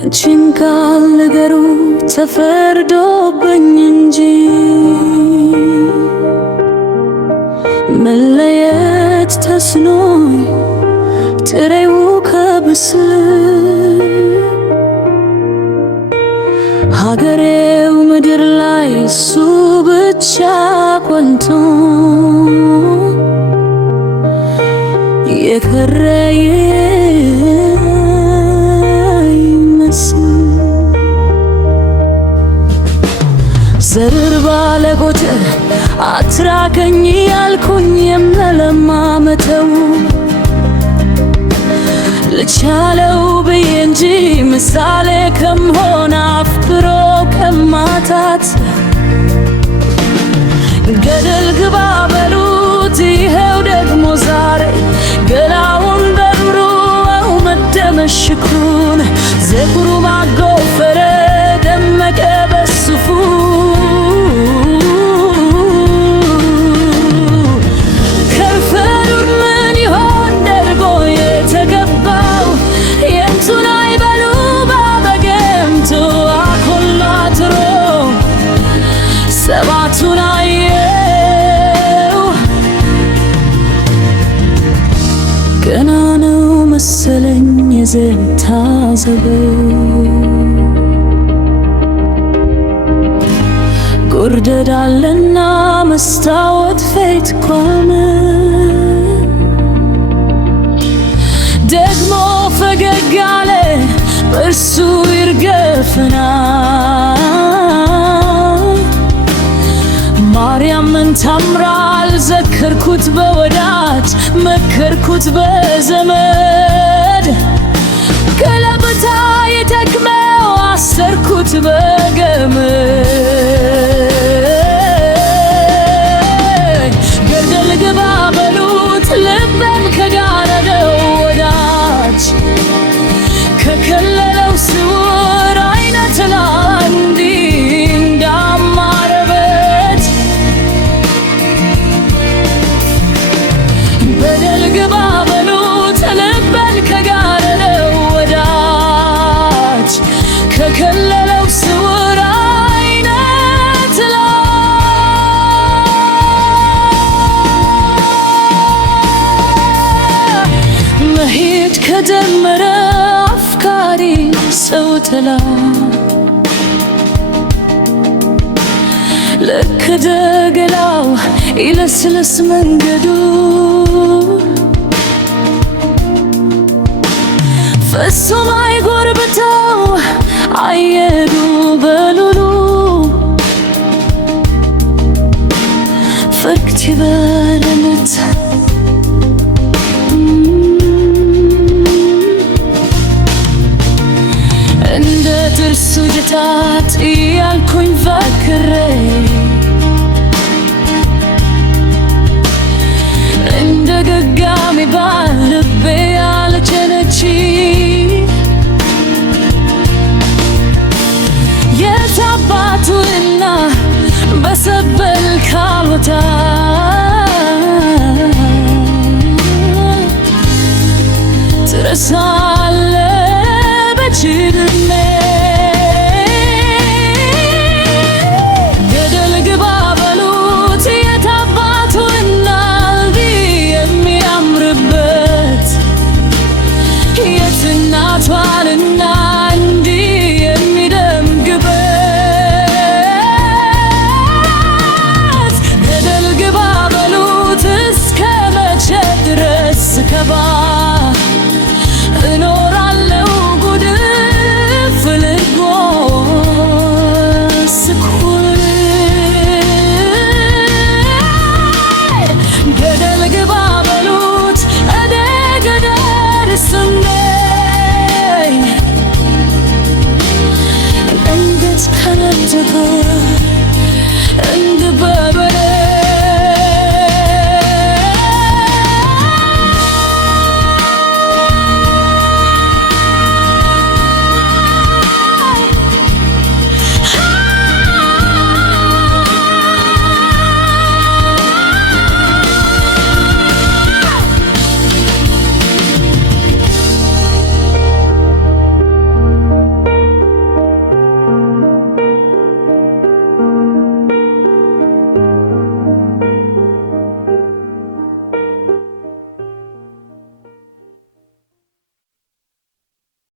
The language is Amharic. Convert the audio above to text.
አንቺን ካልነገሩ ተፈርዶብኝ እንጂ መለየት ተስኖኝ ጥሬው ከብስል ሀገሬው ምድር ላይ እሱ ብቻ ቆንቶ የከረ ዘር ባለ ቁጥር አትራከኝ ያልኩኝ የምለማመተው ልቻለው ብዬ እንጂ ምሳሌ ከመሆን አፍቅሮ ከማጣት ገደል ግባ በሉት ይኸው ደግሞ ዛሬ ገላውን በብሩ መደመሽኩን ዘጉሩ ማጎፈረ ደመቀ በሱፉ ከንፈሩን ምን ይሆን ደርጎ የተገባው የንቱን አይበሉ ባበገምቱ አኮላትሮ ሰባቱን አየው ገና ነው መሰለኝ የታዘበው ጉርደድ አለና መስታወት ፊት ቆመ ደግሞ ፈገግ አለ እርሱ ይርገፍና ማርያምን ታምራል ዘከርኩት በወዳጅ መከርኩት በዘመድ ገለበታ የተክመው አሰርኩት በገመድ ገደል ግባ በሉት ልቤን ከጋረደው ወዳጅ ከከለለው ስውር አይነት ላይ እንዲህ እንዳማረበት በደል ግባ በሉት ልቤን ከጋረደው ወዳጅ ከከለለው ስውር አይነት ላይ መሄድ ከጀመረ አፍቃሪ ሰው ጥላ ልክ ደገላው ይለስልስ መንገዱ ፍጹም አይጎርብተው አየዱ በሉሉ ፈክት ይበለለት እንደ ጥርሱ ጅታት እያልኩኝ ፈክሬ እንደ ገጋሚ ባል ልቤ ያለቸነች የታባቱና በሰበል ካልወታ ትረሳለ በችልሜ ገደል ግባ በሉት የታባቱና እንዲህ የሚያምርበት የትናቷንና እንዲህ የሚደምግበት ገደል ግባ በሉት እስከ መቼ ድረስ ከባ እኖራለሁ ጉድፍ ልጎስ እኩል ገደል ግባ በሉት እደገደር ስንዴ እንዴት ከነደገ